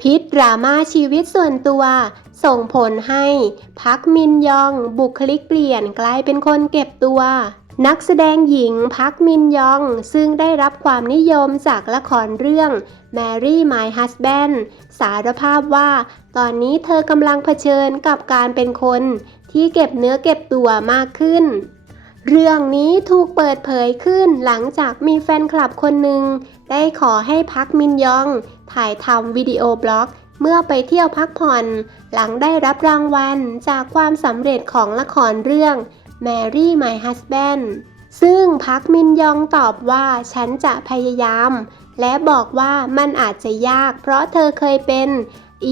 พิษดราม่าชีวิตส่วนตัว ส่งผลให้พักมินยอง บุคลิกเปลี่ยนกลายเป็นคนเก็บตัว นักแสดงหญิงพักมินยอง ซึ่งได้รับความนิยมจากละครเรื่อง Mary My Husband สารภาพว่า ตอนนี้เธอกำลังเผชิญกับการเป็นคนที่เก็บเนื้อเก็บตัวมากขึ้นเรื่องนี้ถูกเปิดเผยขึ้นหลังจากมีแฟนคลับคนหนึ่งได้ขอให้พักมินยอง ถ่ายทำวิดีโอบล็อก เมื่อไปเที่ยวพักผ่อน หลังได้รับรางวัลจากความสำเร็จของละครเรื่อง Mary My Husband ซึ่งพักมินยองตอบว่าฉันจะพยายาม และบอกว่ามันอาจจะยาก เพราะเธอเคยเป็น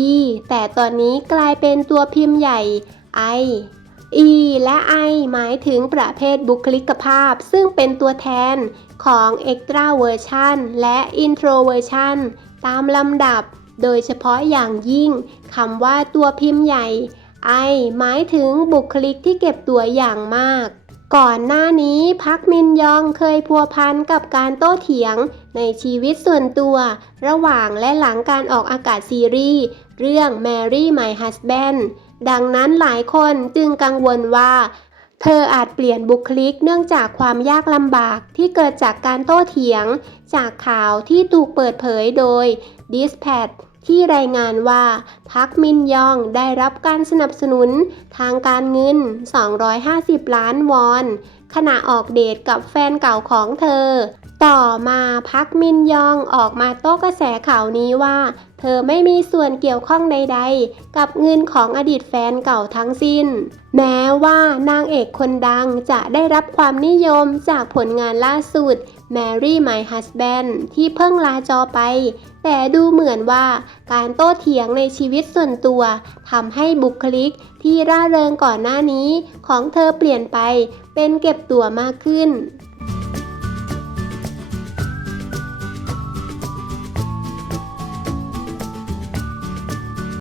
E แต่ตอนนี้กลายเป็นตัวพิมพ์ใหญ่ I E และ I หมายถึงประเภทบุคลิกภาพ ซึ่งเป็นตัวแทนของ extraversion และ introversion ตามลำดับ โดยเฉพาะอย่างยิ่งคำว่าตัวพิมพ์ใหญ่ I หมายถึงบุคลิกที่เก็บตัวอย่างมาก ก่อนหน้านี้พักมินยองเคยพัวพันกับการโต้เถียงในชีวิตส่วนตัว ระหว่างและหลังการออกอากาศซีรีส์เรื่อง Mary My Husband ดังนั้นหลายคนจึงกังวลว่า เธออาจเปลี่ยนบุคลิกเนื่องจากความยากลำบากที่เกิดจากการโต้เถียง จากข่าวที่ถูกเปิดเผยโดย Dispatch ที่รายงานว่าพักมินยองได้รับการสนับสนุนทางการเงิน 250 ล้านวอน ขณะออกเดทกับแฟนเก่าของเธอ ต่อมาพักมินยองออกมาโต้กระแสข่าวนี้ว่า เธอไม่มีส่วนเกี่ยวข้องใดๆ กับเงินของอดีตแฟนเก่าทั้งสิ้น แม้ว่านางเอกคนดังจะได้รับความนิยมจากผลงานล่าสุด Mary My Husband ที่เพิ่งลาจอไป แต่ดูเหมือนว่าการโต้เถียงในชีวิตส่วนตัวทำให้บุคลิกที่ร่าเริงก่อนหน้านี้ของเธอเปลี่ยนไปเป็นเก็บตัวมากขึ้น